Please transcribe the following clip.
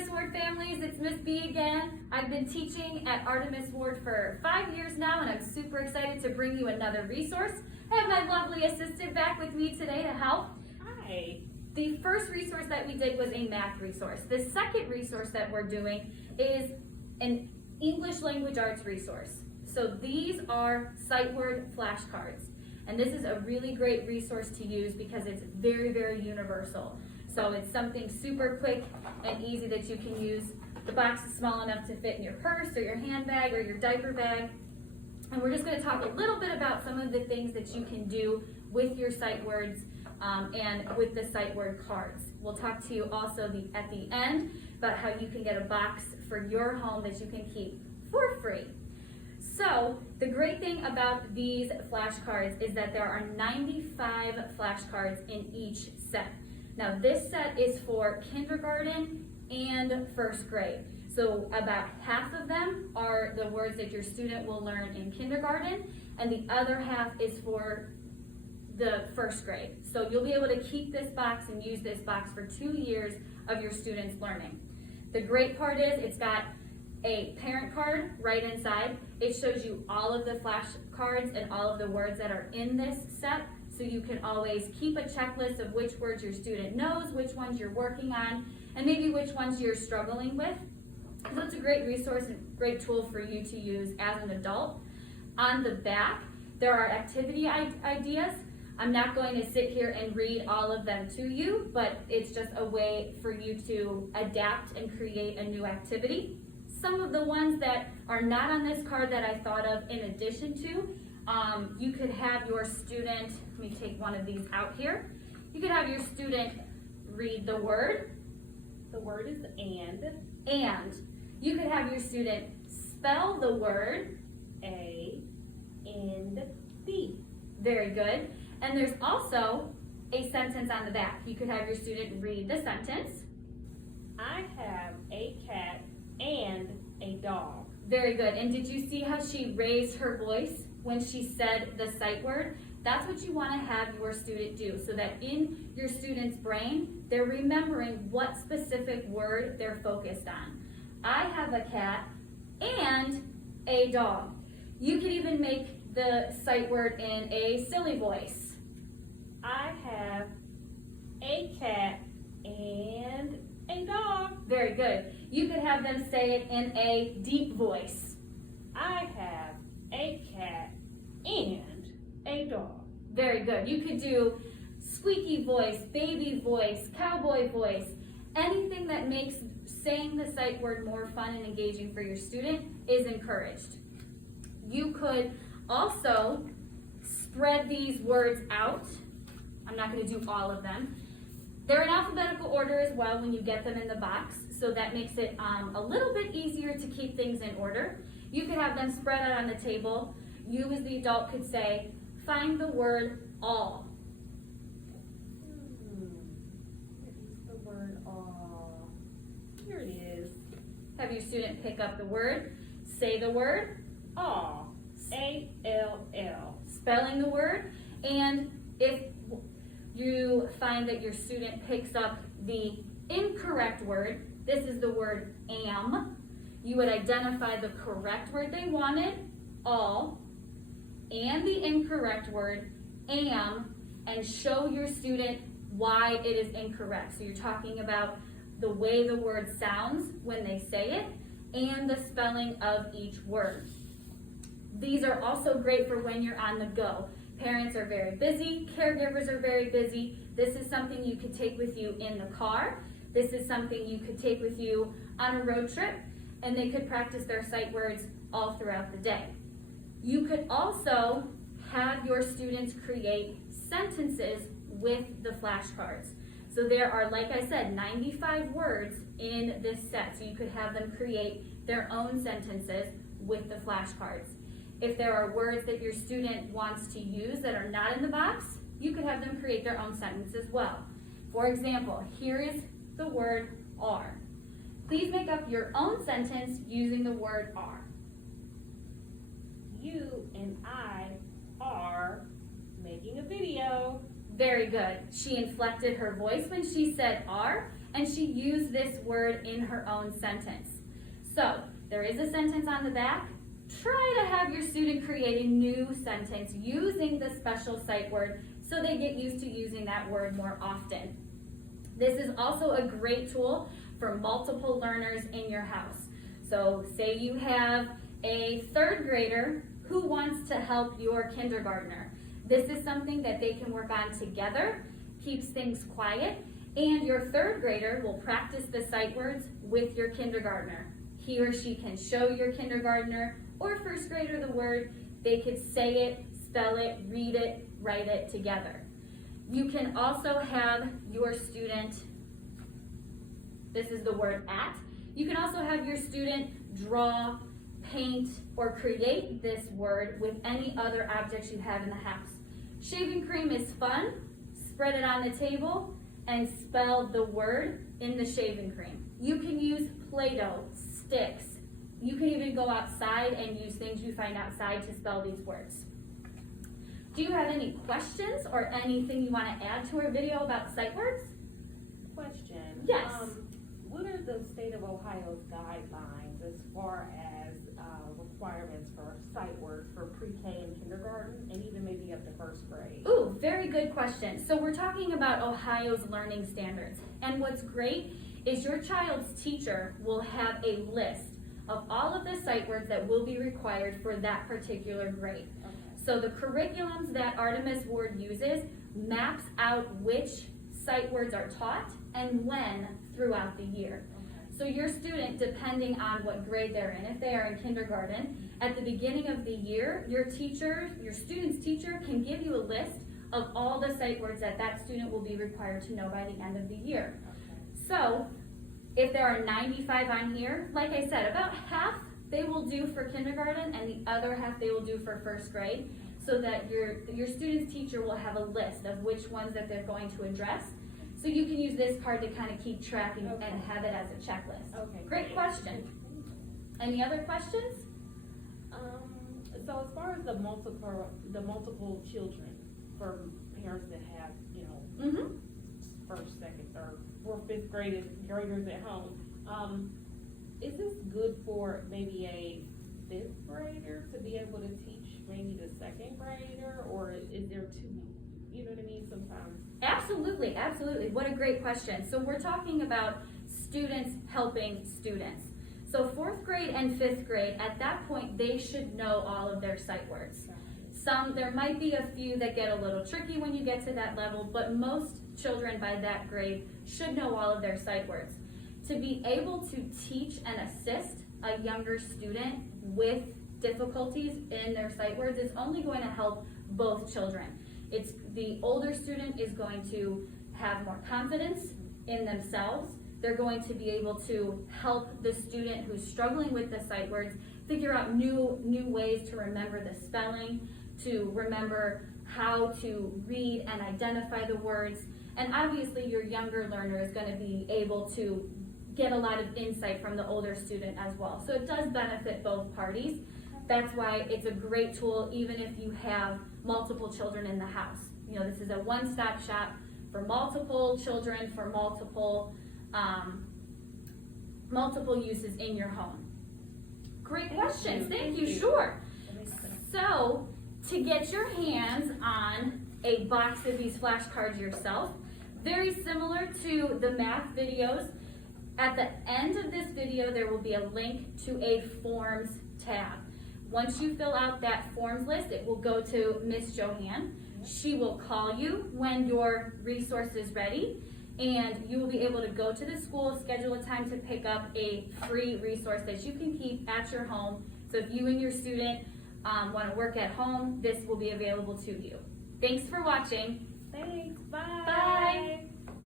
Artemis Ward families, it's Miss B again. I've been teaching at Artemis Ward for 5 years now, and I'm super excited to bring you another resource. I have my lovely assistant back with me today to help. Hi. The first resource that we did was a math resource. The second resource that we're doing is an English language arts resource. So these are sight word flashcards. And this is a really great resource to use because it's very, very universal. So it's something super quick and easy that you can use. The box is small enough to fit in your purse or your handbag or your diaper bag. And we're just going to talk a little bit about some of the things that you can do with your sight words and with the sight word cards. We'll talk to you also at the end about how you can get a box for your home that you can keep for free. So the great thing about these flashcards is that there are 95 flashcards in each set. Now this set is for kindergarten and first grade. So about half of them are the words that your student will learn in kindergarten, and the other half is for the first grade. So you'll be able to keep this box and use this box for 2 years of your students' learning. The great part is it's got a parent card right inside. It shows you all of the flashcards and all of the words that are in this set, so you can always keep a checklist of which words your student knows, which ones you're working on, and maybe which ones you're struggling with. So it's a great resource and great tool for you to use as an adult. On the back, there are activity ideas. I'm not going to sit here and read all of them to you, but it's just a way for you to adapt and create a new activity. Some of the ones that are not on this card that I thought of in addition to, you could have your student, let me take one of these out here. You could have your student read the word. The word is and. And you could have your student spell the word. A and B. Very good. And there's also a sentence on the back. You could have your student read the sentence. I have a cat and a dog. Very good. And did you see how she raised her voice when she said the sight word? That's what you want to have your student do, so that in your student's brain, they're remembering what specific word they're focused on. I have a cat and a dog. You could even make the sight word in a silly voice. I have a cat and a dog. Very good. You could have them say it in a deep voice. I have a cat and a dog. Very good. You could do squeaky voice, baby voice, cowboy voice, anything that makes saying the sight word more fun and engaging for your student is encouraged. You could also spread these words out. I'm not going to do all of them. They're in alphabetical order as well when you get them in the box, so that makes it a little bit easier to keep things in order. You could have them spread out on the table. You as the adult could say, find the word all. What is the word all? Here it is. Have your student pick up the word, say the word, All. A-L-L. spelling the word, and if you find that your student picks up the incorrect word, this is the word am, you would identify the correct word they wanted, all, and the incorrect word, am, and show your student why it is incorrect. So you're talking about the way the word sounds when they say it, and the spelling of each word. These are also great for when you're on the go. Parents are very busy, caregivers are very busy. This is something you could take with you in the car. This is something you could take with you on a road trip, and they could practice their sight words all throughout the day. You could also have your students create sentences with the flashcards. So there are, like I said, 95 words in this set, so you could have them create their own sentences with the flashcards. If there are words that your student wants to use that are not in the box, you could have them create their own sentence as well. For example, here is the word are. Please make up your own sentence using the word are. You and I are making a video. Very good. She inflected her voice when she said are, and she used this word in her own sentence. So, there is a sentence on the back. Try to have your student create a new sentence using the special sight word so they get used to using that word more often. This is also a great tool for multiple learners in your house. So say you have a third grader who wants to help your kindergartner. This is something that they can work on together, keeps things quiet, and your third grader will practice the sight words with your kindergartner. He or she can show your kindergartner or first grader the word. They could say it, spell it, read it, write it together. You can also have your student, this is the word at, you can also have your student draw, paint, or create this word with any other objects you have in the house. Shaving cream is fun. Spread it on the table and spell the word in the shaving cream. You can use Play-Doh, sticks. You can even go outside and use things you find outside to spell these words. Do you have any questions or anything you want to add to our video about sight words? Question. Yes. What are the state of Ohio's guidelines as far as requirements for sight words for pre-K and kindergarten, and even maybe up to first grade? Ooh, very good question. So we're talking about Ohio's learning standards. And what's great is your child's teacher will have a list of all of the sight words that will be required for that particular grade. Okay. So the curriculums that Artemis Ward uses maps out which sight words are taught and when throughout the year. Okay. So your student, depending on what grade they're in, if they are in kindergarten, at the beginning of the year, your student's teacher can give you a list of all the sight words that that student will be required to know by the end of the year. Okay. So if there are 95 on here, like I said, about half they will do for kindergarten and the other half they will do for first grade, so that your student's teacher will have a list of which ones that they're going to address. So you can use this card to kind of keep track and have it as a checklist. Okay. Great question. Any other questions? So as far as the multiple children for parents that have, Mm-hmm. first, second, third, fourth, fifth graders at home, is this good for maybe a fifth grader to be able to teach maybe the second grader, or is there too, you know what I mean, sometimes? Absolutely, absolutely. What a great question. So we're talking about students helping students. So fourth grade and fifth grade, at that point, they should know all of their sight words. There might be a few that get a little tricky when you get to that level, but most children by that grade should know all of their sight words. To be able to teach and assist a younger student with difficulties in their sight words is only going to help both children. The older student is going to have more confidence in themselves. They're going to be able to help the student who's struggling with the sight words figure out new ways to remember the spelling, to remember how to read and identify the words. And obviously your younger learner is going to be able to get a lot of insight from the older student as well. So it does benefit both parties. That's why it's a great tool even if you have multiple children in the house. This is a one-stop shop for multiple children, for multiple uses in your home. Great questions, thank you, sure. So, to get your hands on a box of these flashcards yourself, very similar to the math videos, at the end of this video there will be a link to a forms tab. Once you fill out that forms list, it will go to Miss Johann. She will call you when your resource is ready, and you will be able to go to the school, schedule a time to pick up a free resource that you can keep at your home. So if you and your student want to work at home, this will be available to you. Thanks for watching. Thanks, bye. Bye.